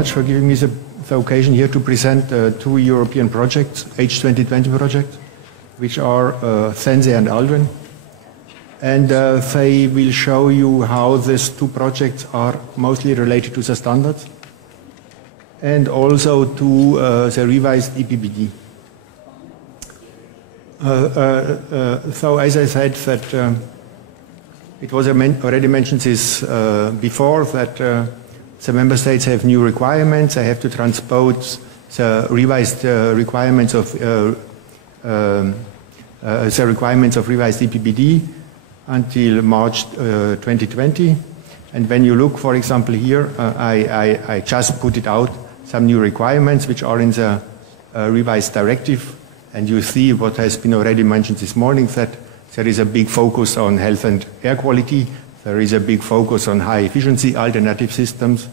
much for giving me the occasion here to present two European projects, H2020 projects, which are CEN-CE and ALDREN. And they will show you how these two projects are mostly related to the standards and also to the revised EPBD. So as I said, that it was already mentioned this before, that the member states have new requirements. They have to transpose the revised requirements of revised EPBD until March 2020. And when you look, for example, here, I just put it out, some new requirements which are in the revised directive. And you see what has been already mentioned this morning, that there is a big focus on health and air quality. There is a big focus on high efficiency alternative systems,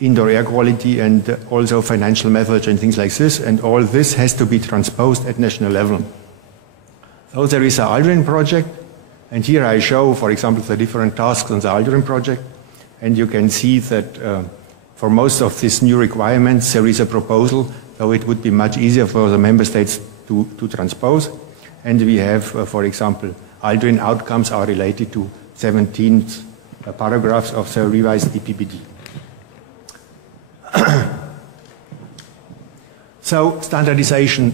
indoor air quality, and also financial methods and things like this. And all this has to be transposed at national level. So there is an ALDREN project. And here I show, for example, the different tasks on the ALDREN project. And you can see that for most of these new requirements, there is a proposal, so it would be much easier for the member states to transpose. And we have, for example, ALDREN outcomes are related to 17 paragraphs of the revised EPBD. So standardization,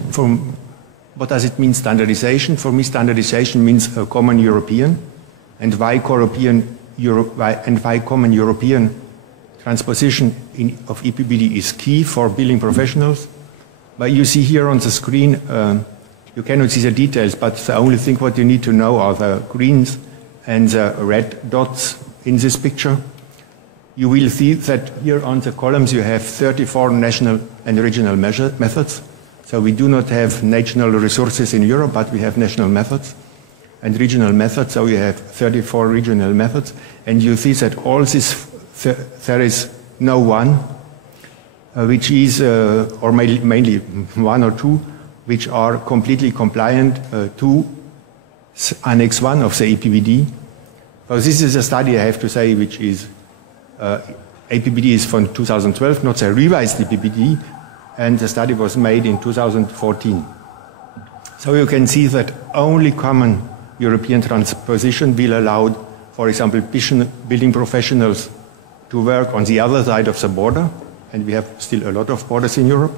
what does it mean, standardization? For me, standardization means a common European. And why common European transposition of EPBD is key for building professionals. But you see here on the screen, you cannot see the details, but the only thing what you need to know are the greens and the red dots in this picture. You will see that here on the columns you have 34 national and regional methods. So we do not have national resources in Europe, but we have national methods and regional methods. So we have 34 regional methods. And you see that all this, there is no one which is, or mainly one or two, which are completely compliant to Annex 1 of the EPBD. So this is a study, I have to say, which is, EPBD is from 2012, not the revised EPBD, and the study was made in 2014. So you can see that only common European transposition will allow, for example, building professionals to work on the other side of the border, and we have still a lot of borders in Europe,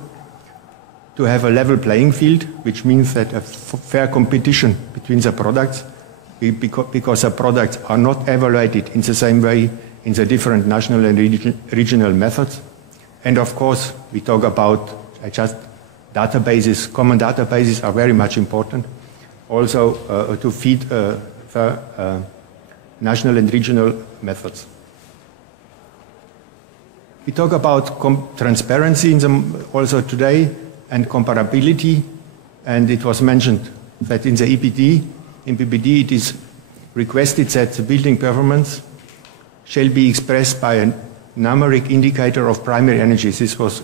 to have a level playing field, which means that a fair competition between the products, because the products are not evaluated in the same way in the different national and regional methods. And of course, we talk about just databases. Common databases are very much important. Also to feed the national and regional methods. We talk about transparency also today and comparability. And it was mentioned that in the EPBD it is requested that the building performance shall be expressed by a numeric indicator of primary energy. This was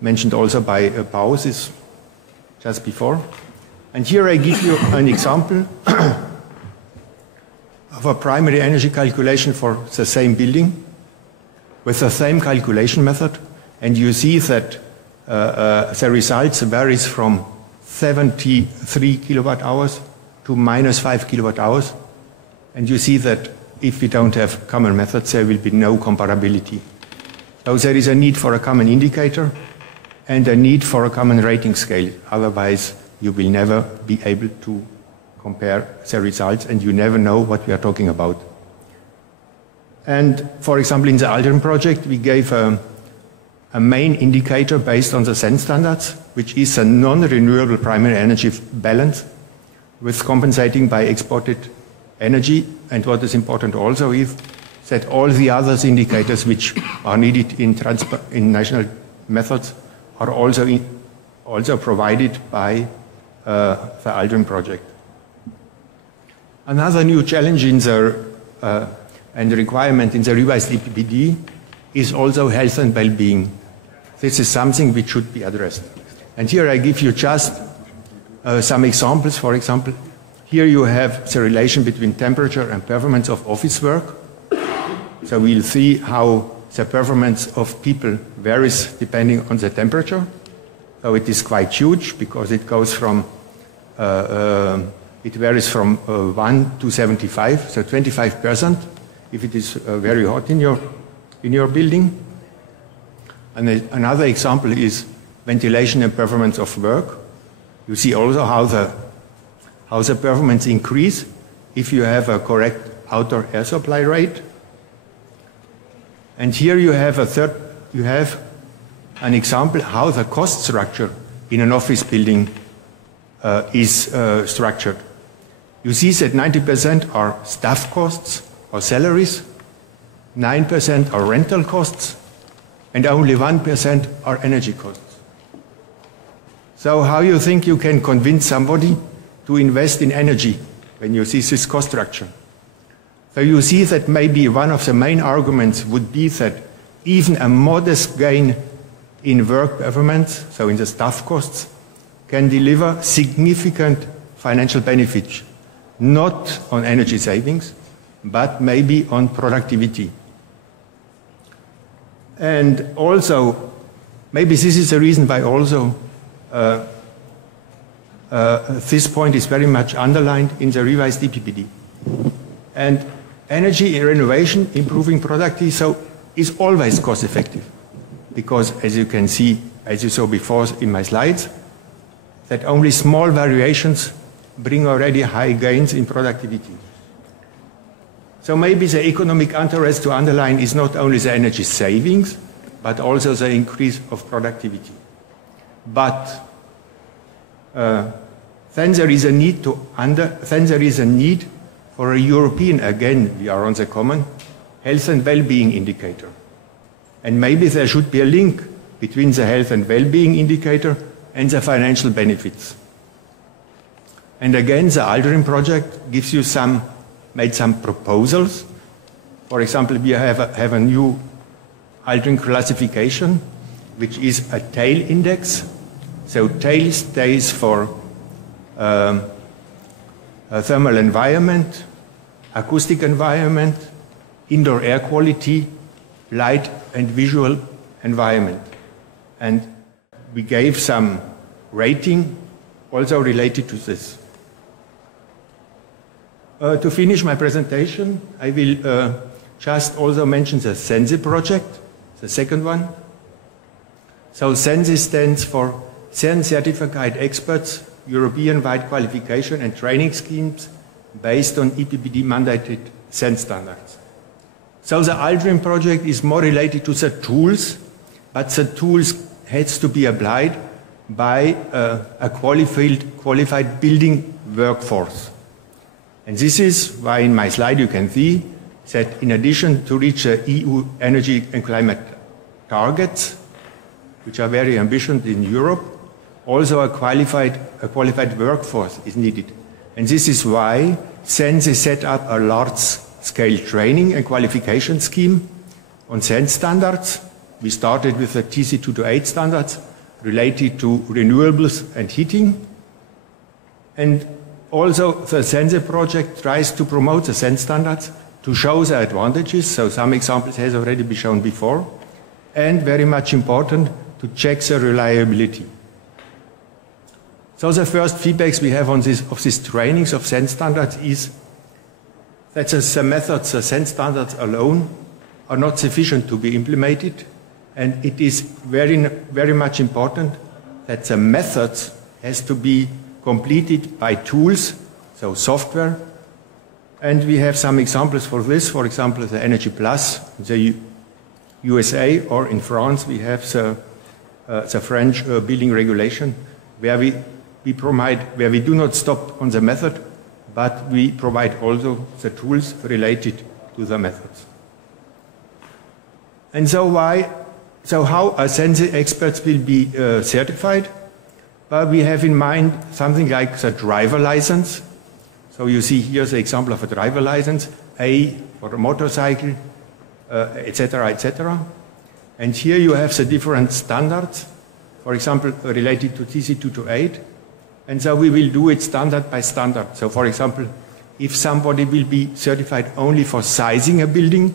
mentioned also by Pausis just before. And here I give you an example of a primary energy calculation for the same building with the same calculation method. And you see that the results varies from 73 kilowatt hours to -5 kilowatt hours. And you see that if we don't have common methods, there will be no comparability. So there is a need for a common indicator and a need for a common rating scale. Otherwise, you will never be able to compare the results and you never know what we are talking about. And for example, in the ALDREN project, we gave a main indicator based on the CEN standards, which is a non-renewable primary energy balance with compensating by exported energy. And what is important also is that all the other indicators which are needed in national methods are also provided by the ALDREN project. Another new challenge in the and the requirement in the revised EPBD is also health and well-being. This is something which should be addressed. And here I give you just some examples. For example, here you have the relation between temperature and performance of office work. So we'll see how the performance of people varies depending on the temperature. So it is quite huge because it goes from, it varies from 1 to 75, so 25% if it is very hot in your building. And another example is ventilation and performance of work. You see also how the performance increase if you have a correct outdoor air supply rate. And here you have an example how the cost structure in an office building is structured. You see that 90% are staff costs or salaries, 9% are rental costs, and only 1% are energy costs. So how you think you can convince somebody to invest in energy when you see this cost structure? So you see that maybe one of the main arguments would be that even a modest gain in work performance, so in the staff costs, can deliver significant financial benefits, not on energy savings, but maybe on productivity. And also, maybe this is the reason why also this point is very much underlined in the revised EPBD. And energy renovation, improving productivity, so is always cost effective. Because as you can see, as you saw before in my slides, that only small variations bring already high gains in productivity. So maybe the economic interest to underline is not only the energy savings, but also the increase of productivity. But then there is a need for a European, again, we are on the common, health and well-being indicator. And maybe there should be a link between the health and well-being indicator and the financial benefits. And again, the Aldrin project gives you made some proposals. For example, we have a new Aldrin classification, which is a TAIL index. So TAIL stands for thermal environment, acoustic environment, indoor air quality, light and visual environment. And we gave some rating also related to this. To finish my presentation, I will just also mention the CEN-CE project, the second one. So CEN-CE stands for CERN Certified Experts, European-wide qualification and training schemes based on EPBD mandated CEN standards. So the Aldrin project is more related to the tools, but the tools has to be applied by a qualified building workforce. And this is why in my slide you can see that in addition to reach the EU energy and climate targets, which are very ambitious in Europe, also a qualified workforce is needed. And this is why CEN-CE set up a large-scale training and qualification scheme on CEN standards. We started with the TC228 standards related to renewables and heating. And also the CEN-CE project tries to promote the CEN standards to show the advantages. So some examples has already been shown before. And very much important, to check the reliability. So the first feedbacks we have on these trainings of CEN standards is that the methods, the CEN standards alone, are not sufficient to be implemented. And it is very much important that the methods has to be completed by tools, so software. And we have some examples for this. For example, the Energy Plus, the USA, or in France, we have the French building regulation, where we do not stop on the method, but we provide also the tools related to the methods. And so how a CEN-CE experts will be certified? Well, we have in mind something like the driver license. So you see here the example of a driver license, A for a motorcycle, etc., etc. And here you have the different standards, for example, related to TC228. And so we will do it standard by standard. So for example, if somebody will be certified only for sizing a building,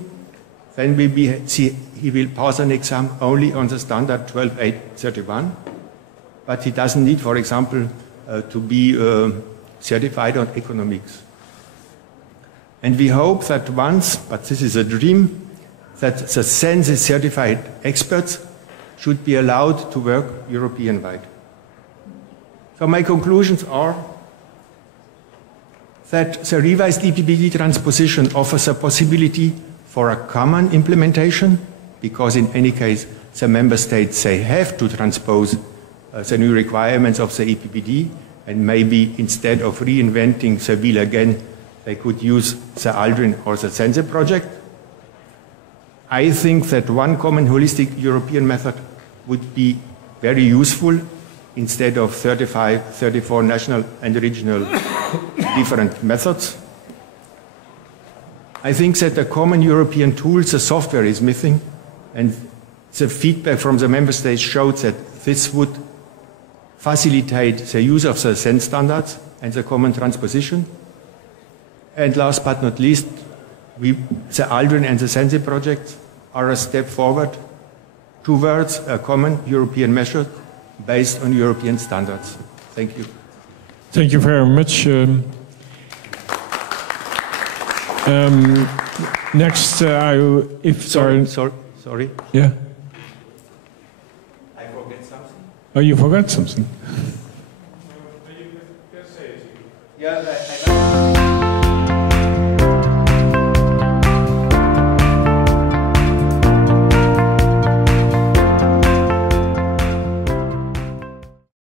then he will pass an exam only on the standard 12831, but he doesn't need, for example, to be certified on economics. And we hope that once, but this is a dream, that the CEN-CE certified experts should be allowed to work European-wide. So my conclusions are that the revised EPBD transposition offers a possibility for a common implementation, because in any case, the member states, they have to transpose the new requirements of the EPBD, and maybe instead of reinventing the wheel again, they could use the ALDREN or the CEN-CE project. I think that one common holistic European method would be very useful instead of 35, 34 national and regional different methods. I think that the common European tools, the software is missing, and the feedback from the member states showed that this would facilitate the use of the CEN standards and the common transposition. And last but not least, the ALDREN and the CEN-CE projects are a step forward towards a common European measure based on European standards. Thank you. Thank you very much. Next, Sorry. Yeah. I forget something. Oh, you forgot something. Yeah,